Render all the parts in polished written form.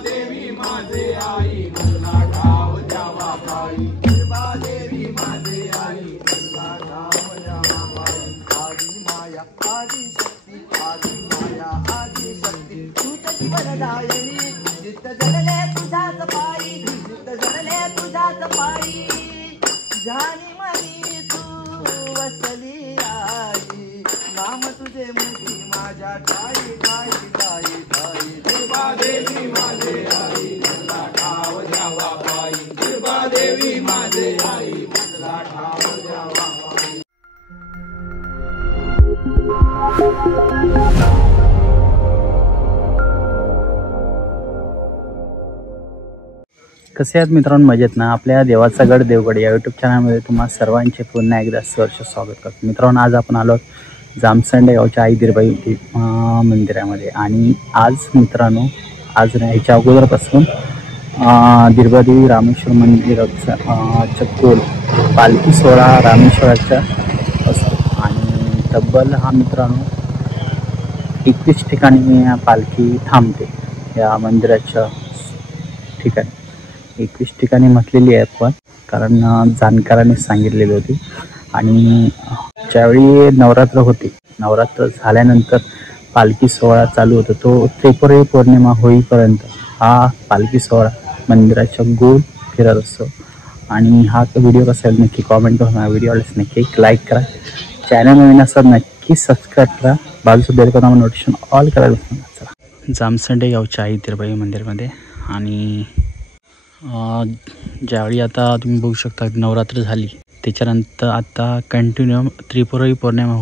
देवी माझे आई मजला ठाव द्यावा पायी देवी माझे आई मजला ठाव द्यावा पायी आदि माया आदि शक्ती आदि माया आदि शक्ती तू तरी वरदायिनी चित्त जडले तुझ्याच पायी चित्त जडले तुझ्याच पायी झाली मनी तू वसली आई नाम तुझे मुठी माझ्या ठाई ठाई ठाई ठाई देवी माझे आई मजला ठाव द्यावा पायी देवी माझे आई मजला ठाव द्यावा पायी। कसे आहेत मित्रांनो, मजेत ना? आपल्या देवाचा गड देवगड या यूट्यूब चॅनलमध्ये तुम्हा सर्वांचे पुन्हा एकदा सहर्ष स्वागत करतो। मित्रांनो, आज आपण आलो जामसंडे गावच्या आई दीरबाई मंदिरामध्ये आणि आज मित्रांनो ह्याच्या अगोदरपासून दीरबादेवी रामेश्वर मंदिराचा चक्कोल पालखी सोहळा रामेश्वराचा असतो आणि तब्बल हा मित्रांनो 21 ठिकाणी पालखी थांबते या मंदिराच्या ठिकाणी। 21 ठिकाणी म्हटलेली आहे पण कारण जाणकारांनी सांगितलेली होती आणि ज्यावेळी नवरात्र होते, नवरात्र झाल्यानंतर पालखी सोहळा चालू होतो, तो त्रिपुरी पौर्णिमा होईपर्यंत हा पालखी सोहळा मंदिराच्या गोल फिरत असतो। आणि हा व्हिडिओ कसा आहे नक्की कॉमेंट करून व्हिडिओला नक्की एक लाईक करा, चॅनल नवीन असतात नक्की सबस्क्राईब करा, बाजूचं बेल करा, नोटिफिकेशन ऑल करायला सांगा। चला जामसंडे गावच्या आई दीरबाई मंदिरमध्ये आणि ज्यावेळी आता तुम्ही बघू शकता नवरात्र झाली त्याच्यानंतर आता कंटिन्यू त्रिपुरी पौर्णिमा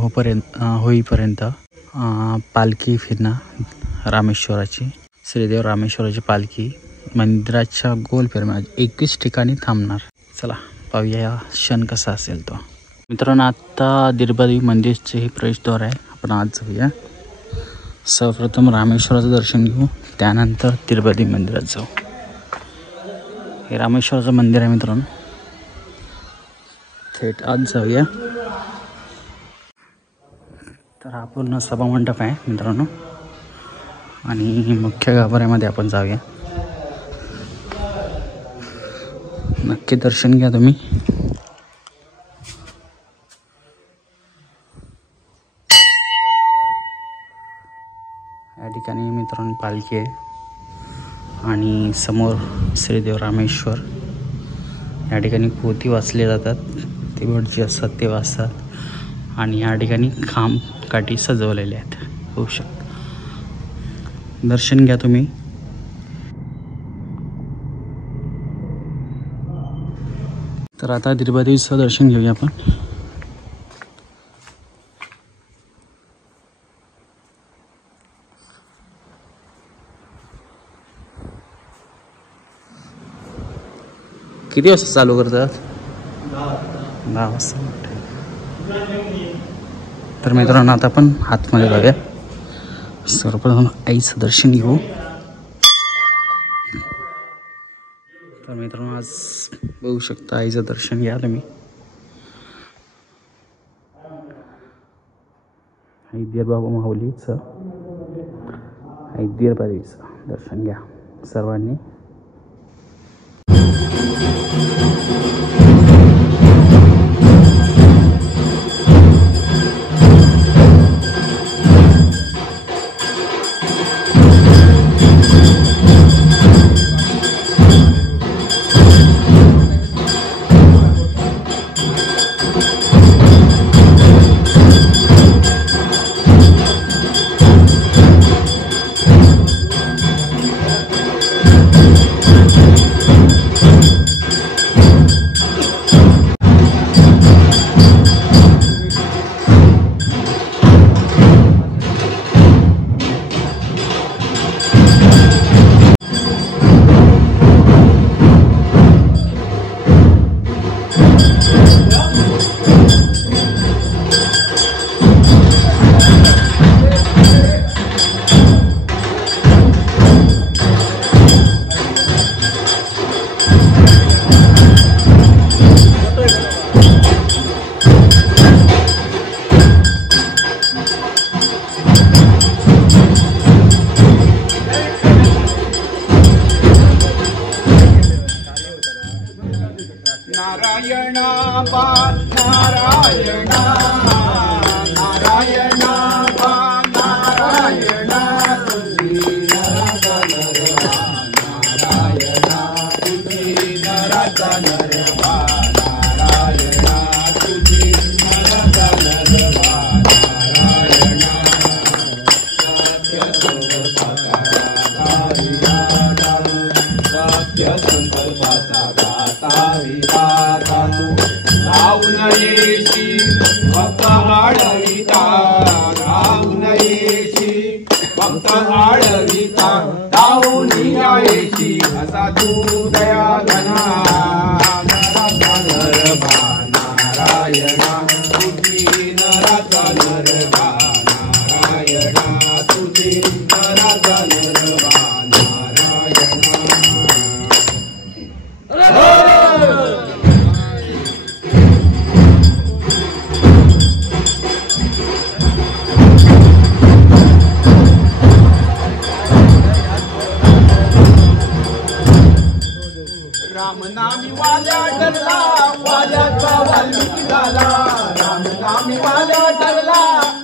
होईपर्यंत पालखी फिरणं रामेश्वराची श्रीदेव रामेश्वराची पालखी मंदिराच्या गोल फिरणार 21 ठिकाणी थांबणार। चला पाहूया क्षण कसा असेल तो। मित्रांनो, आता दीरबादेवी मंदिरचे हे प्रवेशद्वार आहे, आपण आज जाऊया। सर्वप्रथम रामेश्वराचं दर्शन घेऊ, त्यानंतर दीरबादेवी मंदिरात जाऊ। हे रामेश्वराचं मंदिर आहे मित्रांनो, थेट आज जाऊया। तर हा पूर्ण सभामंडप आहे मित्रांनो आणि मुख्य गाभाऱ्यामध्ये आपण जाऊया। नक्की दर्शन घ्या तुम्ही। या ठिकाणी मित्रांनो पालखी आहे आणि समोर श्रीदेव रामेश्वर, या ठिकाणी पोथी वाचले जातात, ते जे असतात ते वाचतात आणि या ठिकाणी खांब काठी सजवलेले आहेत, होऊ शकतं। दर्शन घ्या तुम्ही। तर आता दीरबादेवीचं दर्शन घेऊया आपण। किती वाजता चालू करतात? 10 वाजता। तर मित्रांनो, आता आपण आतमध्ये जाऊया। सर्वप्रथम आईचं दर्शन घेऊ। तर मित्रांनो, आज बघू शकता आईचं दर्शन घ्या तुम्ही। आई दीरबाबा माऊलीचं, आई दीरबादेवीचं दर्शन घ्या सर्वांनी। बा नारायणा नारायणा बा नारायणा तुझी नराचा नरवा नारायणा तुझी नराचा नरवा नारायणा तुझी नराचा नरवा नारायणा सत्य संकल्पाचा गाता विधाता तू जाऊन येशी भक्त आळविता जाऊन येशी भक्त आळविता जाऊन यायची असा तू दया घना नराचा नरवा नारायणा तुझी नराचा नरवा नारायणा तुझी नराचा नरवा रामनामी वाल्या डरला वाल्याचा वाल्मिकी झाला रामनामी वाल्या डरला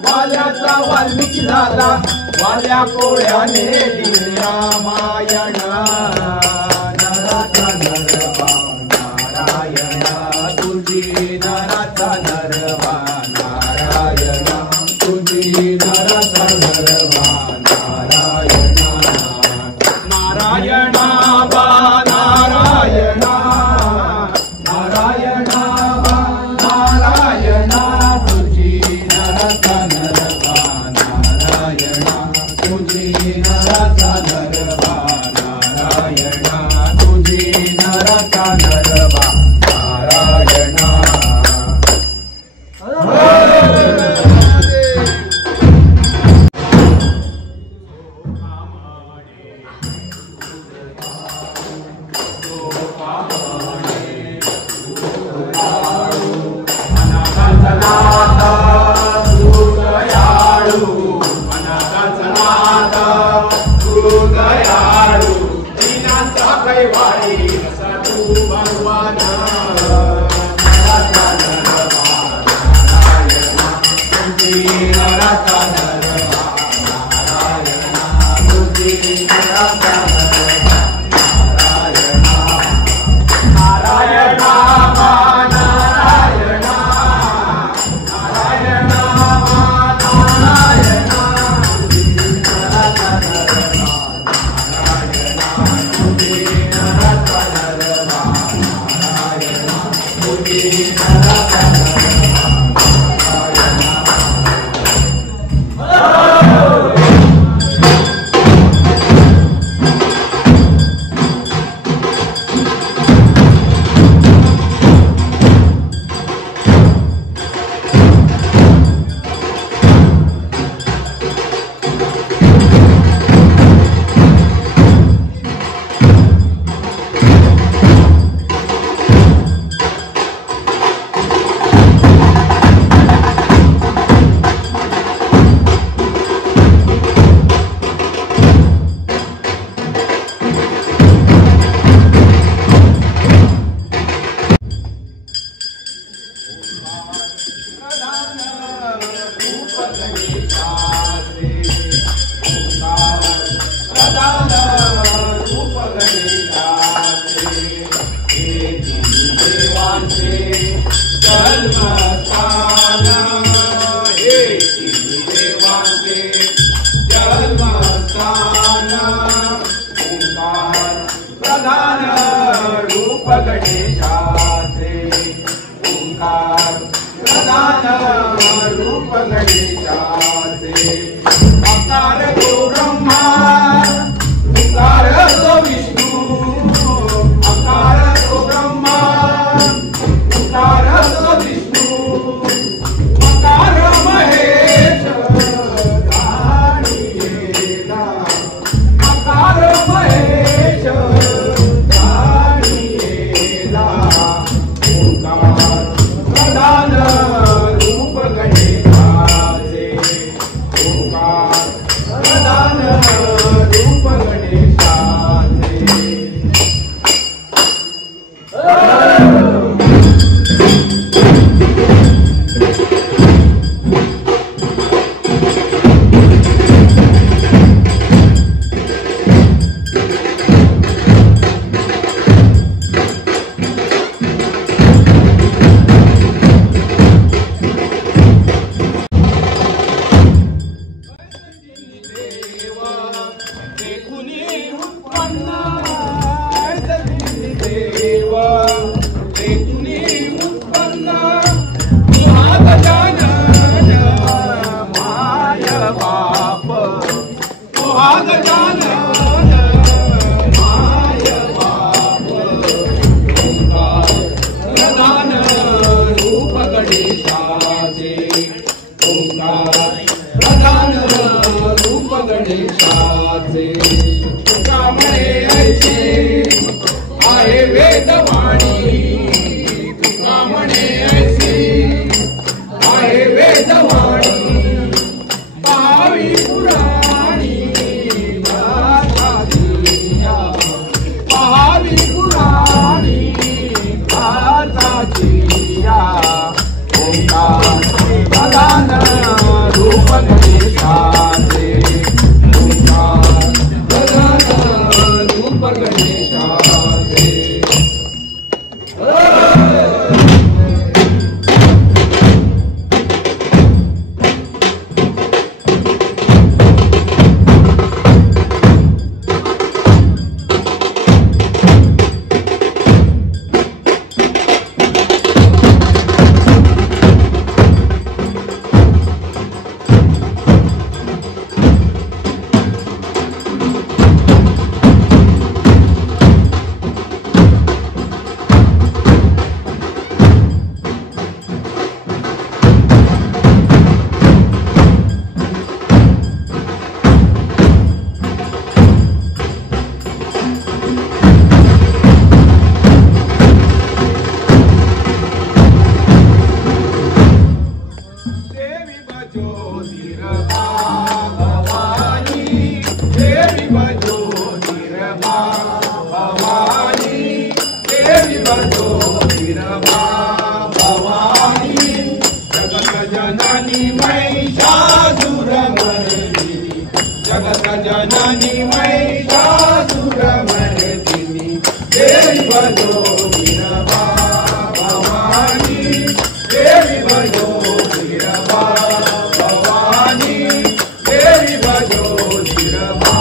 वाल्याचा वाल्मिकी झाला वाल्या कोळ्याने दिल्या मायणा नराचा नरवा नारायणा तुझी नराचा नरवा नारायणा तुझी नराचा नरवा नारायणा नारायणा बा नारायणा नारायणा बा नारायणा तुझी नराचा नरवा नारायणा तुझी नराचा नरवा नारायणा तुझी नराचा नरवा नारायणा ओंकार प्रधान रूप गणेशाचे तुका म्हणे ऐसे आहे वेदवाणी तुका म्हणे ऐसे आहे वेदवाणी पावी पुराणी भाषाचिया पावी पुराणी भाषाचिया ओंकार प्रधान रूप गणेशाचे ओंकार प्रधान रूप गणेशाचे जगत जननी महिषासुरमर्दिनी देवी भजो वीरभा भवानी देवी भजो वीरभा भवानी देवी भजो वीरभा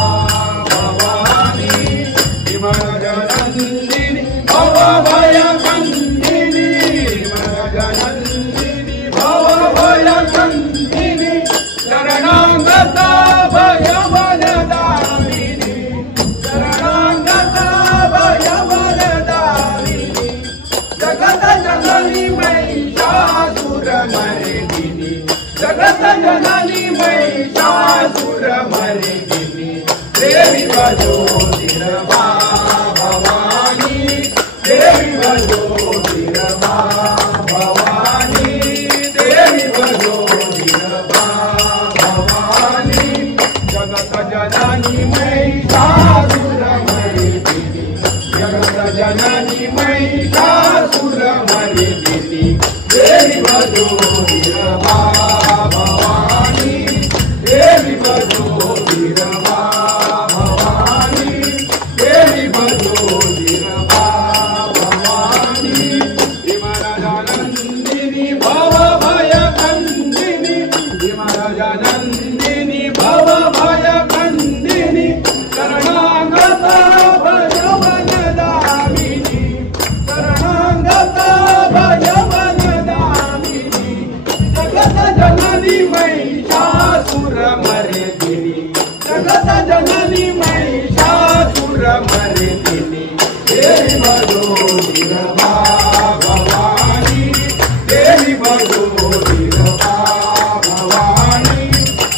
भवानी हिमराजनंदिनी भवभयकंदिनी हिमराजनंदिनी भवभयकंदिनी शरणागता भयवरदायिनी शरणागता भयवरदायिनी जगत जननी महिषासुरमर्दिनी जगत जननी महिषासुरमर्दिनी देवी भजो वीरभा भवानी देवी भजो वीरभा भवानी देवी भजो वीरभा भवानी जगत जननी महिषासुरमर्दिनी जगत जननी महिषासुरमर्दिनी देवी भजो वीरभा भवानी देवी भजो वीरभा भवानी देवी भजो वीरभा भवानी हिमराजनंदिनी भवभयकंदिनी हिमराजनंदिनी भवभयकंदिनी शरणागता भयवरदायिनी शरणागता भयवरदायिनी जगत जननी महिषासुरमर्दिनी जगत जननी महिषासुरमर्दिनी देवी भजो वीरभा भवानी देवी भजो वीरभा भवानी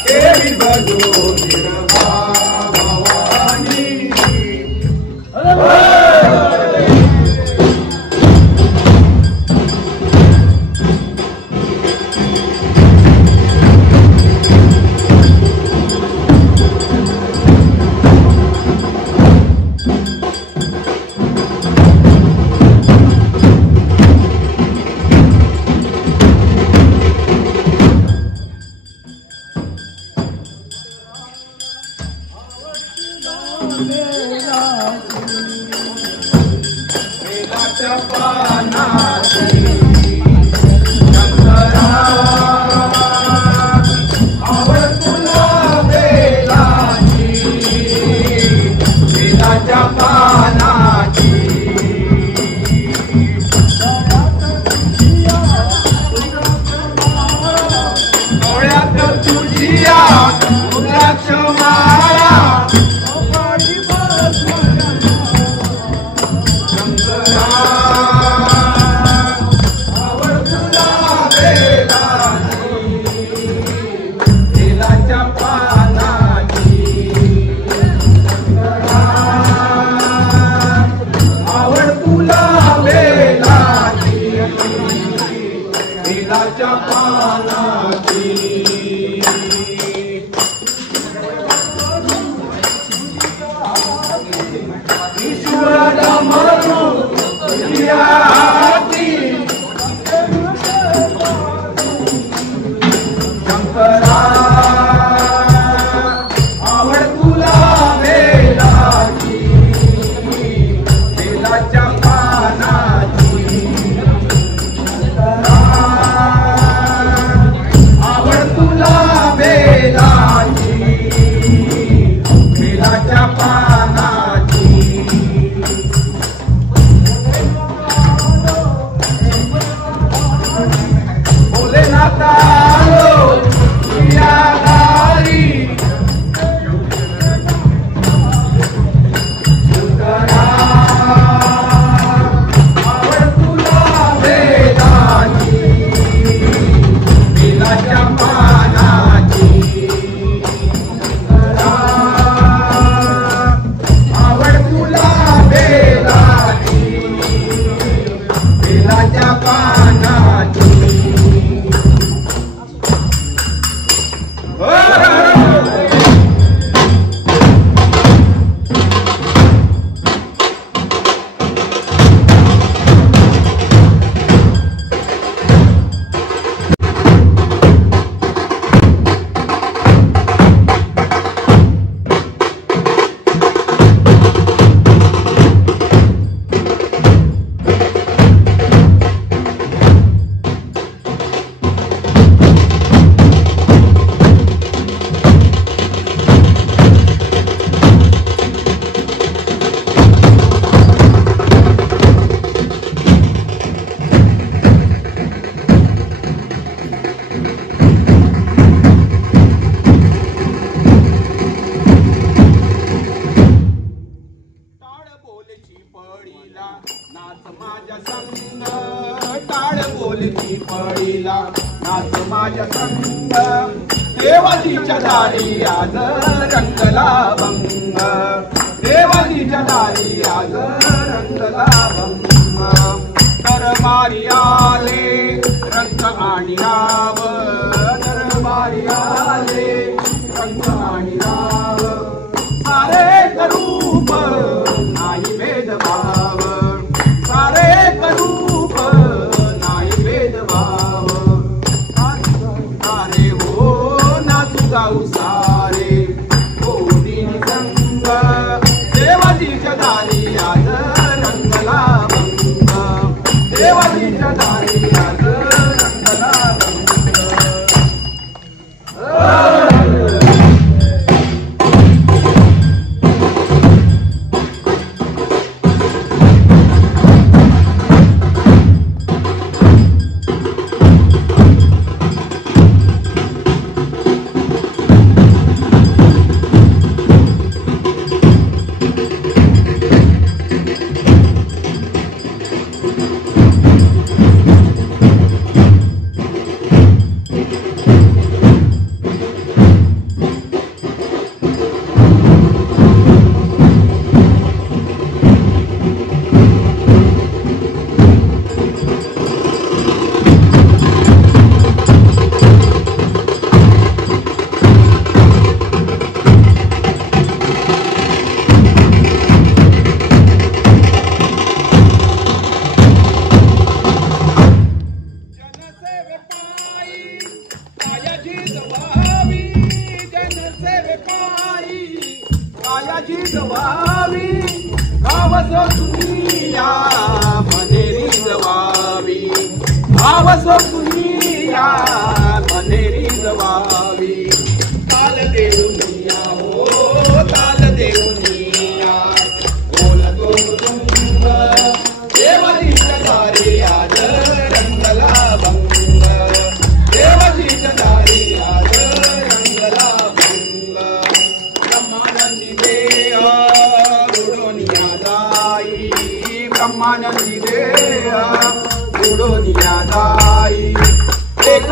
देवी भजो वीरभा भवानी आलो तुझ्या दारी आवड तुला वेदाची बेलाच्या पानाची आवड तुला वेदाची बेलाच्या पानाची नाच माझ्या संग टाळ बोलची पडीला नाच माझ्या संग देवाजीच्या दारी आज रंगला भंग देवाजीच्या दारी आज रंगला भंग दरबारी आले रंग आणि राव दरबारी आले रंग आणि राव सारे करूप नाही भेदभाव सारे करूप नाही भेदभाव सारे हो नाचू गाऊ सारे कोणी संग देवाजीच्या दारी आज रंगला भंग देवाजीच्या दारी आज रंगला कायाची जवावी गावस सुनिया मनेरी जवावी गावस सुनिया मनेरी जवावी ताल देऊनिया हो ताल देऊनिया बोल तो तुंग देवाजीच्या दारी आज रंगला भंग देवाजीच्या दारी आज रंगला भंग ब्रह्मानंदी देह उडोनिया दाई ब्रह्मानंदी देह उडोनिया दाई एक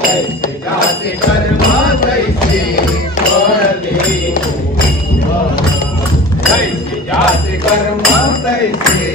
जैसे जाते कर्म तैसे फल देतो जैसे जाते कर्म तैसे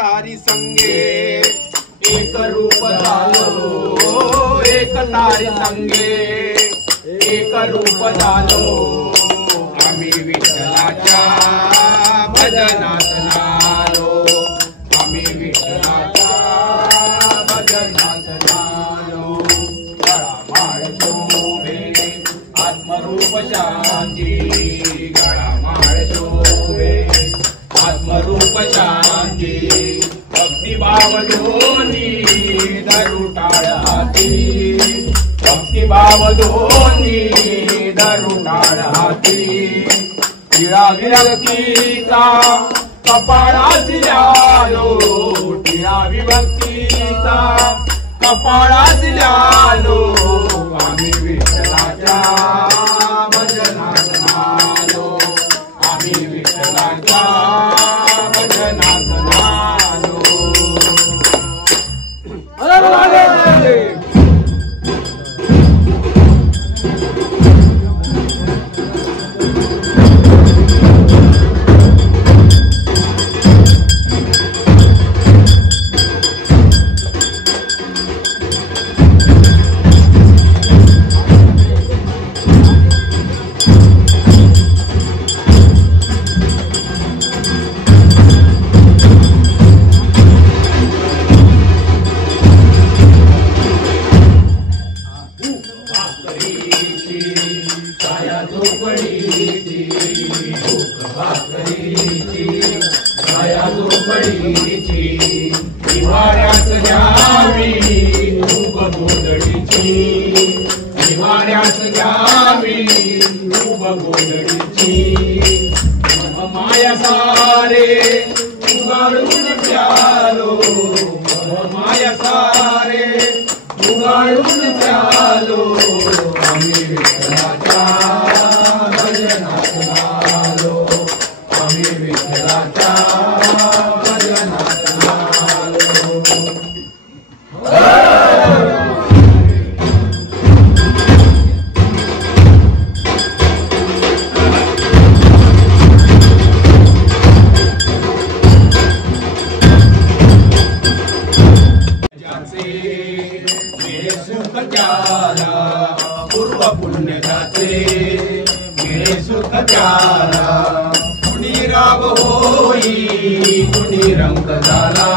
तारी संगे एक रूप झालो एक तारी संगे एक रूप झालो आम्ही विठ्ठलाच्या भजनात नालो आम्ही विठ्ठलाच्या भजनात नालो गळामाळ शोभे आत्मरूप शांती गळामाळ शोभे आत्मरूप शांती भक्तिभाव दोन्ही धरू टाळ हाती भक्तिभाव दोन्ही धरू टाळ हाती टिळा विरक्तीचा कपाळासी आलो टिळा विभक्तीचा कपाळासी आलो आम्ही विठ्ठलाच्या भजनात नालो आम्ही विठ्ठलाच्या भजनात नालो निवाऱ्यास घ्यावी उभ गोंधळीची निवाऱ्यास घ्यावी उभ गोंधळीची माया सारे उगाळून प्यालो माया सारे उगाळून प्यालो आम्ही विठ्ठलाच्या भजनात नालो आम्ही विठ्ठलाच्या भजनात नालो त्याला पूर्व पुण्य त्याचे मिळे सुख त्याला कुणी राव होई कुणी रंग झाला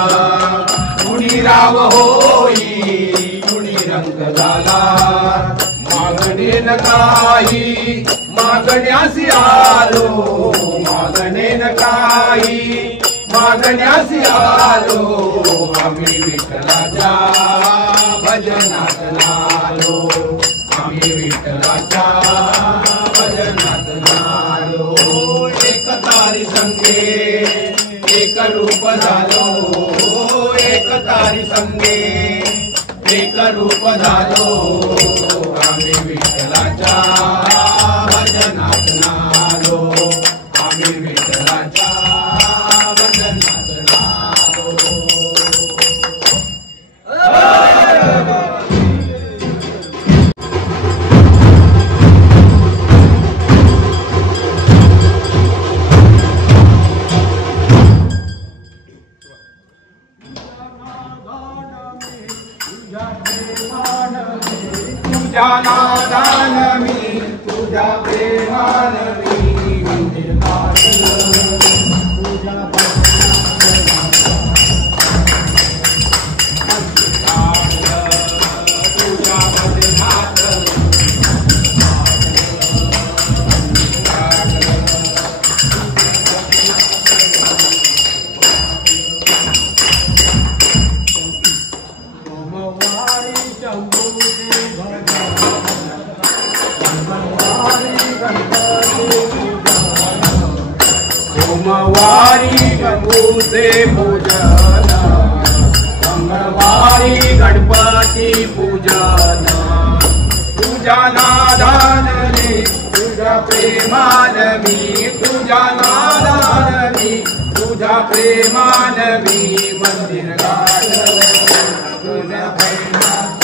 कुणी राव होई कुणी रंग झाला मागणेन काही मागण्यासी आलो मागणेन काही मागण्यासी आलो आम्ही विठ्ठलाच्या भजनात नालो आम्ही विठ्ठलाच्या भजनात नालो एक तारी संगे एक रूप झालो एक तारी संगे एक रूप झालो आम्ही विठ्ठलाच्या भजनात नालो आम्ही विठ्ठलाच्या भजनात नालो तुझ्या नादान मी तुझ्या प्रेमान मी सोमवारी गंगूचे पूजन मंगळवारी गणपती पूजन तुझ्या नादान मी तुझ्या प्रेमान मी तुझ्या नादान मी तुझ्या प्रेमान मी मंदिर गाठलं तुझ्या प्रेमात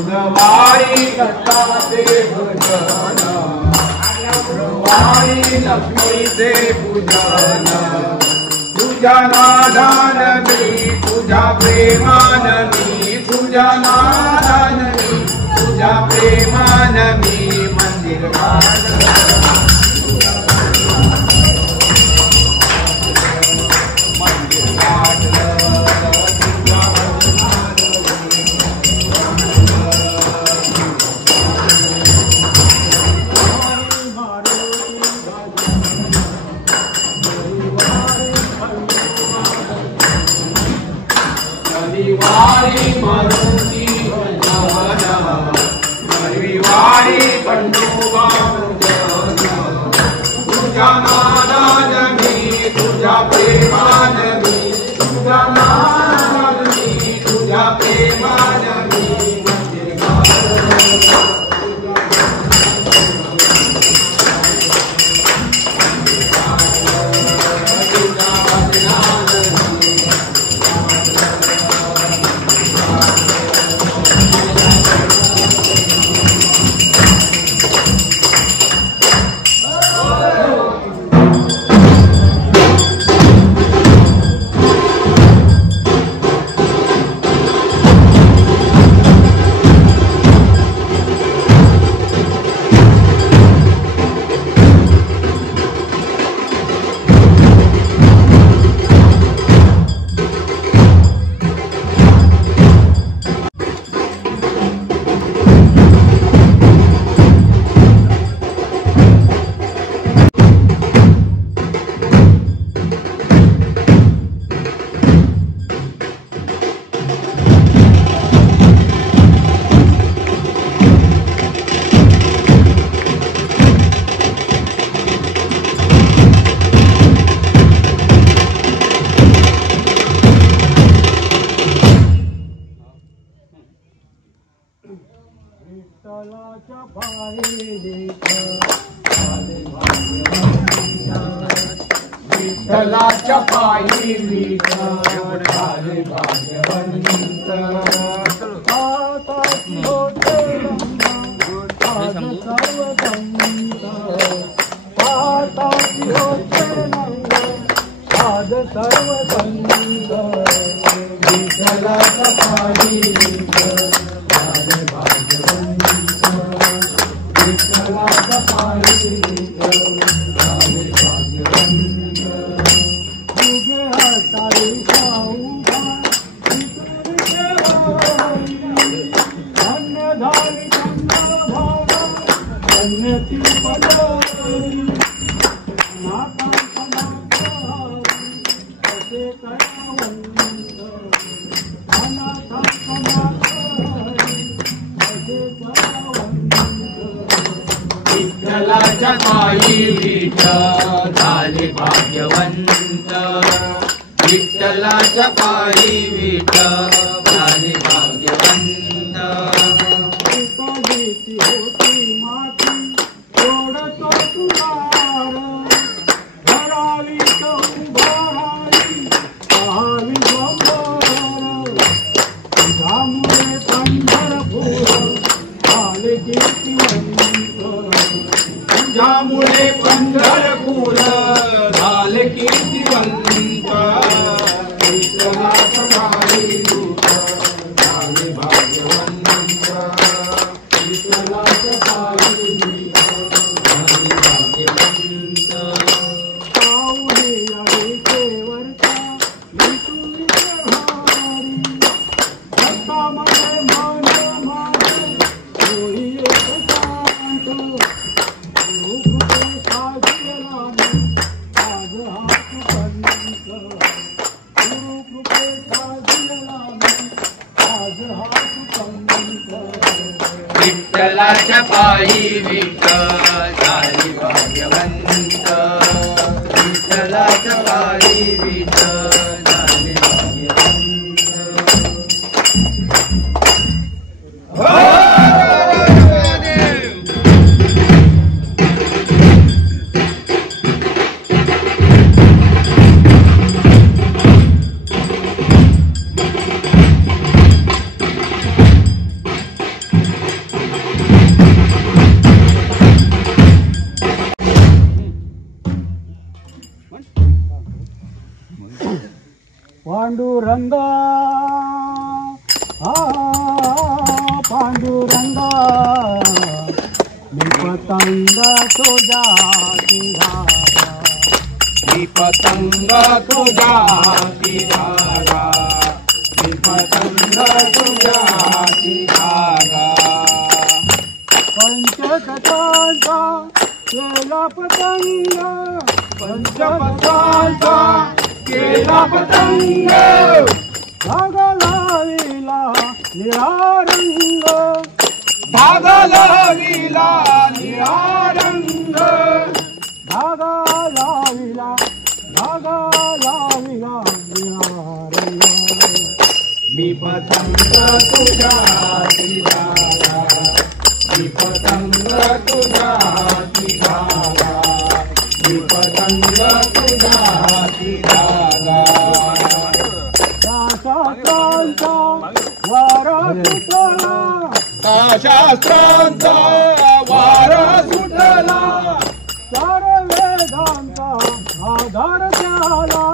गुरुवारी दत्ताचे भजन गुरुवारी लक्ष्मीचे पूजन तुझ्या नादान मी तुझ्या प्रेमान मी तुझ्या नादान मी तुझ्या प्रेमान मी मंदिर गाठलं मंदिर गाठलं रविवारी मारुती भजन रविवारी खंडोबा पूजन तुझ्या नादान मी तुझ्या प्रेमान मी तुझ्या नादान मी तुझ्या प्रेमान मी मंदिर गाठलं विठ्ठलाच्या पायी लेख विठ्ठलाच्या पायी विठ्ठल झाले भाग्यवंत हाताची होते रंगा आज सर्व संत हाताची होते रंगा आज सर्व संत विठ्ठलाच्या पायी विठ्ठल झाले भाग्यवंत विठ्ठलाच्या पायी विठ्ठल झाले भाग्यवंत तुझे हाताळी साऊबा धन्य झाली चंद्रभागा धन्यती पदवी असे कळवंत विठ्ठलाच्या पायी विठ्ठल झाले भाग्यवंत विठ्ठलाच्या पायी विठ्ठल झाले भाग्यवंत होती माती सोडतो तुलार घराली तो उभाराली पाहावी गंभीर तुझ्यामुळे पंढरपूर झाले कीर्तिवंत तुझ्यामुळे पंढरपूर झाले कीर्तिवंत विठ्ठलाच्या पायी विठ्ठल झाले भाग्यवंत विठ्ठलाच्या पायी विठ्ठल झाले भाग्यवंत पाऊले आले केवरचा विठुलीचे भारी भक्तामध्ये मन माझे होई एक शांत गुरुकृपे साजला आज हात पंत गुरुकृपे साजला आज हात पंत विठ्ठलाच्या पायी विठ्ठल झाले भाग्यवंत विठ्ठलाच्या पायी विठ्ठल झाले भाग्यवंत पांडुरंगा पांडुरंगा मी पतंग तुझ्या धारा मी पतंग तुझ्या धारा मी पतंग तुझ्या धारा पंचकथांचा केला पतंग पंचपथांचा केला पतंग धागा लाविला निळा रंग धागा लाविला निळा रंग धागा लाविला निळा रंग मी पतंग तुझ्या धारा मी पतंग तुझ्या धारा मी पतंग तुझ्या धारा शास्त्रांचा वारा सुटला शास्त्रांचा वारा सुटला चार वेदांचा आधार त्याला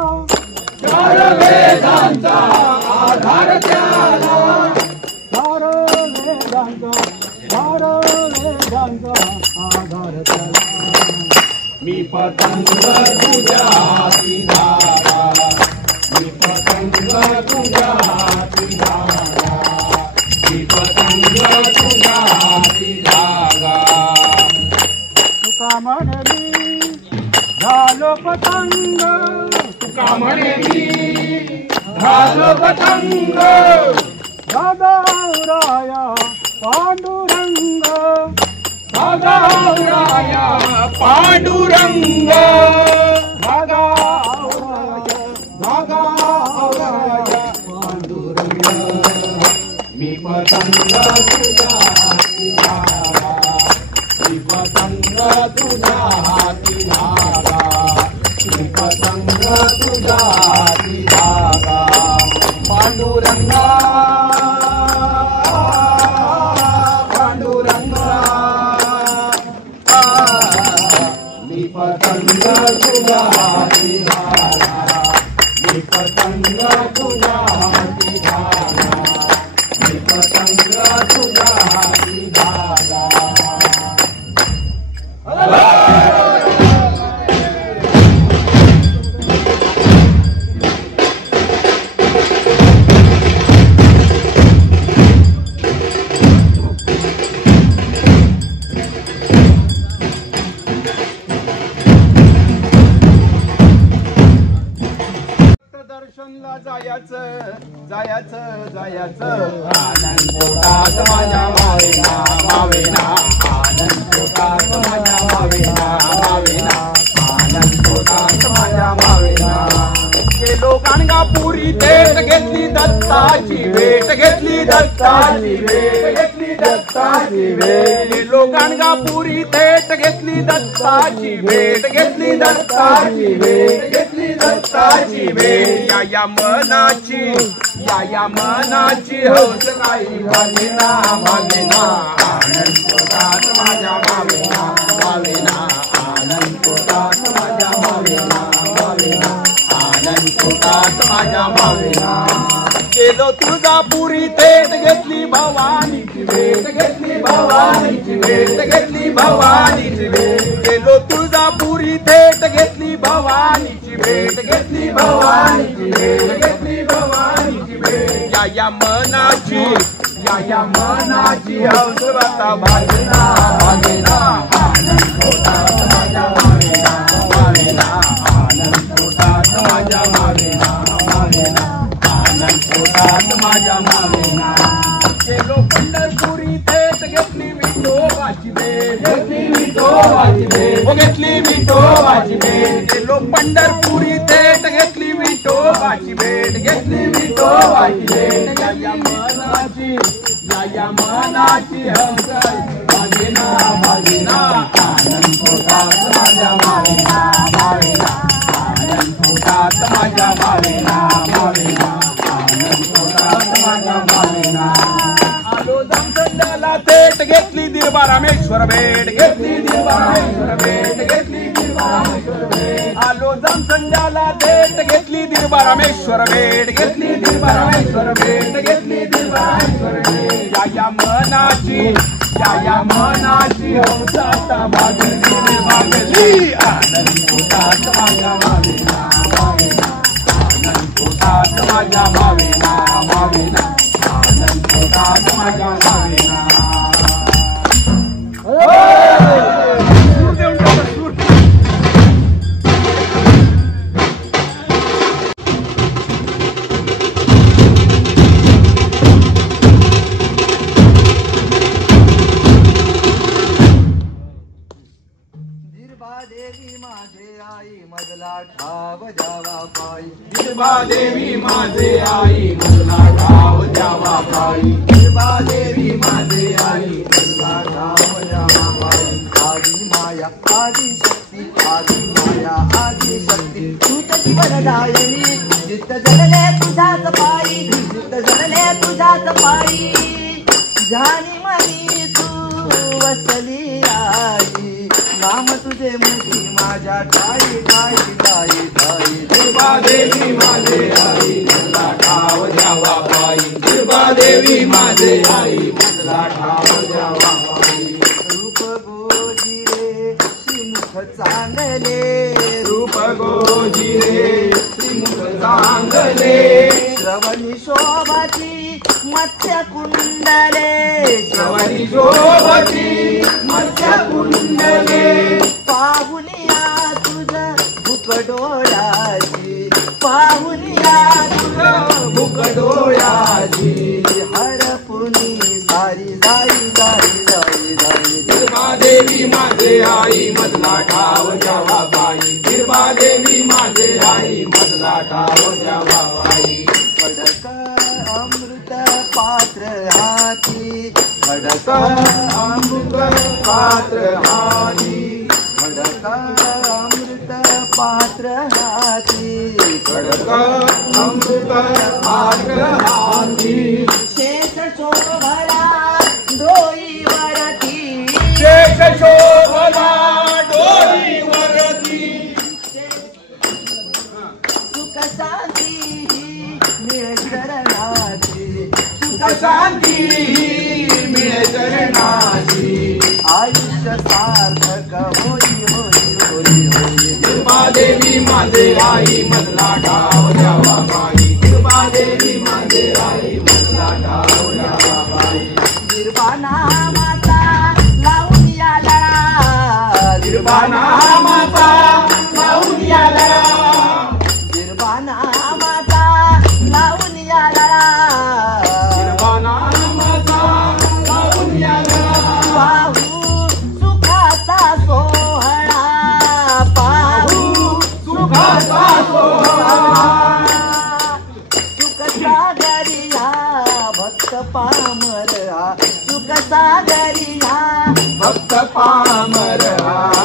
चार वेदांचा आधार त्याला चार वेदांचा आधार त्याला मी पतंग तुझ्या धारा मी पतंग तुझ्या धारा मी पतंग तुझ्या धारा तुका म्हणली झालो पतंग तुका म्हणली झालो पतंग दादाराया पांडुरंग दादाराया पांडुरंग पांडुरंग मी पतंग तुझ्या धारा मी पतंग तुझ्या धारा पतंग तुझ्या हाती धागा पांडुरंगा पांडुरंगा मी पतंग तुझ्या हाती धागा मी पतंग तुझ्या हाती धागा मी पतंग तुझ्या हाती धागा दर्शनला जायचं जायचं जायचं आनंद पोटात माझ्या मावेना मावेना आनंद पोटात माझ्या मावेना मावेना आनंद पोटात माझ्या मावेना गेलो गाणगापुरी थेट घेतली दत्ताची भेट घेतली दत्ताची भेट घेतली दत्ताची भेट गेलो गाणगापुरी थेट घेतली दत्ताची भेट घेतली दत्ताची भेट घेतली दत्ताची भेट या मनाची हौस काही भागेना भागेना आनंद पोटात माझ्या मावेना मावेना आनंद पोटात माझ्या मावेना मावेना आनंद पोटात माझ्या मावेना गेलो तुळजापुरी थेट घेतली भवानीची भेट घेतली भवानीची भेट घेतली भवानीची भेट गेलो तुळजापुरी थेट घेतली भवानीची भेट घेतली भवानीची भेट घेतली भवानीची भेट या मनाची हौस आता भागेना भागेना आनंद पोटात माझ्या मावेना मावेना आनंद पोटात माझ्या मावेना मावेना आनंद पोटात माझ्या मावेना गेलो पंढरपुरी थेट घेतली विठोबाची भेट घेतली विठोबाची भेट घेतली विठोबाची भेट गेलो पंढरपुरी थेट घेतली विठोबाची भेट घेतली विठोबाची भेट या मनाची हौस भागेना भागेना आनंद पोटात माझ्या मावेना मावेना आनंद पोटात माझ्या मावेना मावेना आनंद पोटात माझ्या मावेना आलो जामसंडाला थेट घेतली दिरबारामेश्वर भेट घेतली दिरबारामेश्वर भेट घेतली दिरबारामेश्वर भेट आलो जामसंडाला थेट घेतली दिरबारामेश्वर भेट घेतली दिरबारामेश्वर भेट घेतली दिरबारामेश्वर भेट या मनाची हौस आता भागली भागली आनंद पोटात माझ्या मावेना मावेना आनंद पोटात माझ्या मावेना मावेना आनंद पोटात माझ्या मावेना देवी माझे आई मजला ठाव जावा पायी गिरबा देवी माझे आई मजला ठाव जावा पायी गिरबा देवी माझे आई मजला ठाव जावा पायी आदि माया आदि शक्ती आदि माया आदि शक्ती तूच जीवनदायिनी चित्त जडले तुझ्याच पायी चित्त जडले तुझ्याच पायी जाणी मनी तू वसली आई नाम तुझे मुठी माझ्या ठाई ठाई ठाई ठाई गिरबा देवी माझे आई मजला ठाव जावा पायी गिरबा देवी माझे आई मजला ठाव जावा पायी रूप गोजिरे श्रीमुख चांगले रूप गोजिरे श्रीमुख चांगले श्रवणी शोभाची मत्स्य कुंडले श्रवणी शोभाची मत्स्य कुंडले पाहुनिया तुझ भूक डोळ्याची पाहुनिया तुझ भूक डोळ्याची हरपुनी सारी जाई जाई जाई जाई गिरबा देवी माझे आई मजला ठाव जावा पायी गिरबा देवी माझे आई मजला ठाव जावा पायी खडक अमृत पात्र हाती खडक अमृत पात्र हाती खडक अमृत पात्र हाती खडक अमृत पात्र हाती शेष शोभला डोईवरती शेष शोभला डोईवरती सुख शांती मिळे शरणाची सुख शांती मिळे चरणाची आयुष्य सार्थक होई होई होई होई कृपा देवी माझे आई मधला ठाव द्यावा बाई कृपा देवी माझे आई मधला ठाव द्यावा बाई निर्वाणा माता लावून या लळा निर्वाणा माता लावून या लळा निर्वाणा माता लावून या लळा निर्वाणा माता लावून या लळा पाहू सुखाचा सोहळा पाहू सुखाचा सोहळा सुख सागरिया भक्त पामरा सुख सागरिया भक्त पामर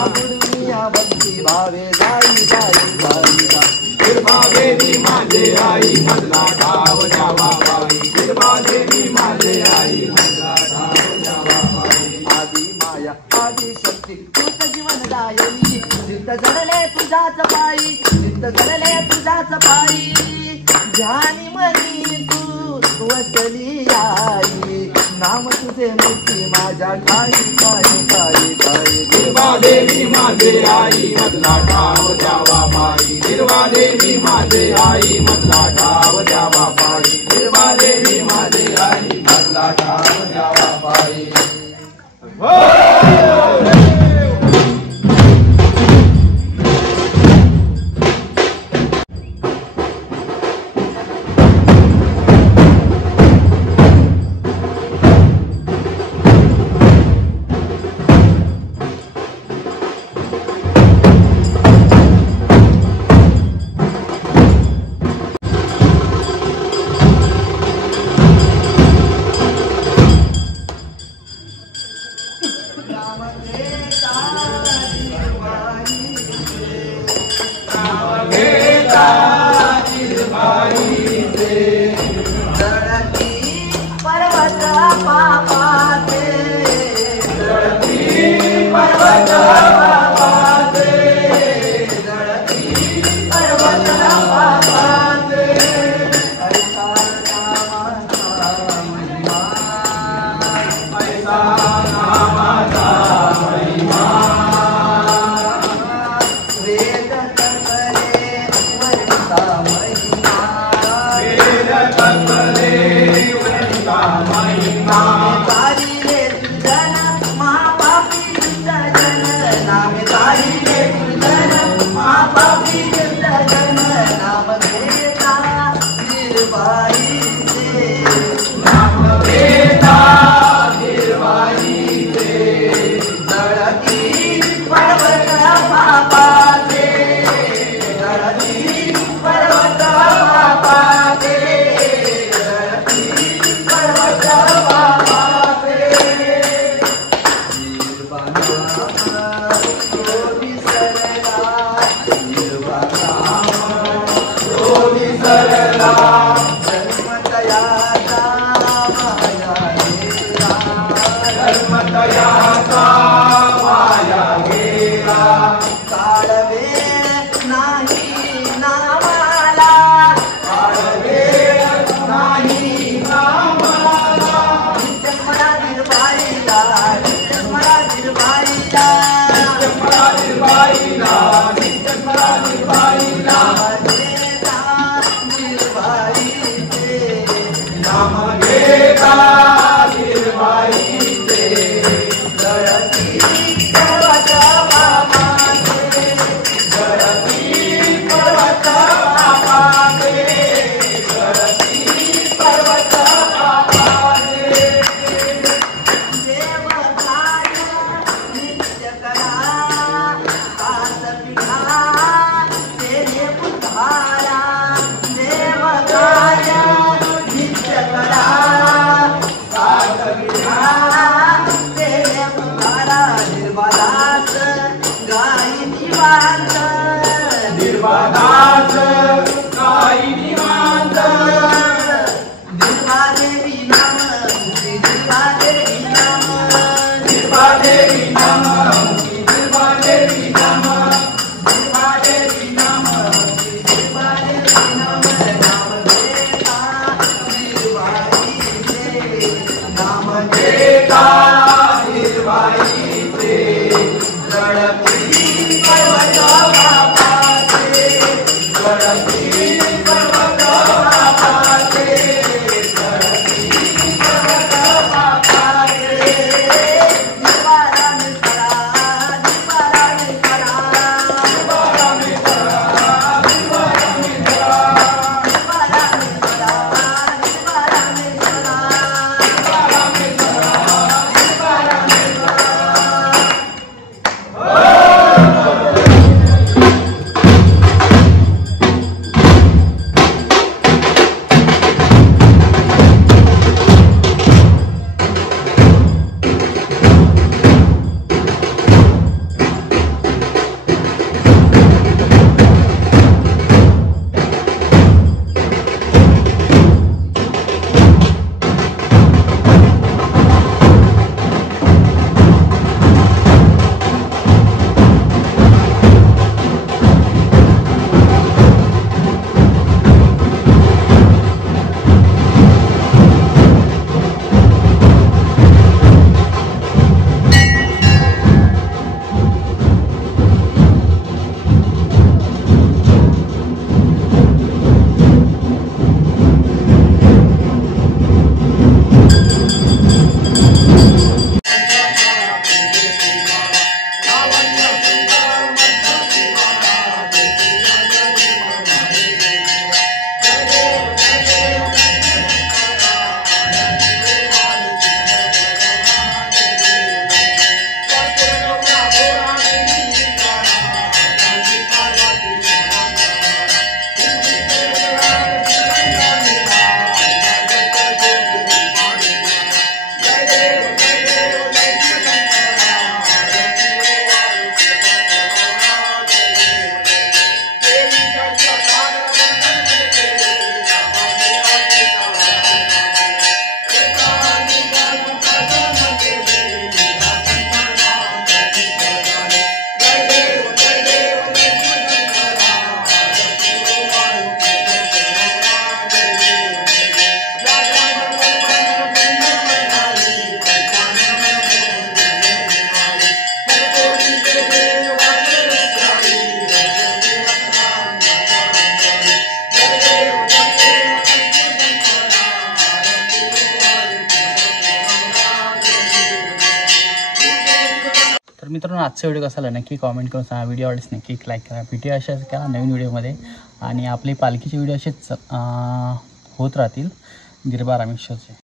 बुडविया भक्ती भावे जाई जाई जाई जाई कृपा देवी माझे आई मधला ठाव द्यावा बाई कृपा देवी माझे आई मधला ठाव द्यावा बाई आदि माया आदि शक्ती तूच जीवन दायनी चित्त जडले तुझ्याच पायी चित्त जडले तुझ्याच पायी ध्यानी मनी तू वसली आई नाम तुझे मुक्ती माझ्या ठाई ठाई ठाई ठाई कृपा देवी माझे आई मधला ठाव द्यावा बाई कृपा देवी माझे आई मधला ठाव द्यावा बाई कृपा देवी माझे आई मधला ठाव द्यावा बाई पर्वत पापाते पर्वत पापाते पर्वत पापाते ऐसा नामाचा महिमा वेद करे वनिता महिमा वेद कल्पले वनिता महिमा तारीले तुझन महापापी दुष्टजन नाम तारीले तुझन महापापी दुष्टजन नाम घेता निर्वाईचे नाम घेता निर्वाईचे जळती पर्वत पापाचे जळती पर्वत पापाचे जळती पर्वत पापाचे निर्वाणा तो विसरला निर्वाणा तो विसरला जन्मतयाचा माया गेला धर्मतयाचा माया गेला काळवे नाही नामाला काळवे नाही नामाला मला निर्वाईला मला निर्वाईला मला निर्वाईला मला निर्वाईला निर्वाईचे नाम घेता निर्वाईचे जळती पर्वत पापाचे जळती पर्वत पापाचे जळती पर्वत पापाचे देव कार्य नित्य करा सात पिढा तेरे बुद्धारा देव कार्य नित्य करा मित्रांनो आजचा व्हिडिओ कसा आला नक्की कॉमेंट करून सांगा. व्हिडिओ आवडल्यास नक्की लाईक करा. भेटूया अशाच का नवीन व्हिडिओमध्ये आणि आपली पालखीचे व्हिडिओ असेच होत राहतील गिरबा रामेश्वरचे.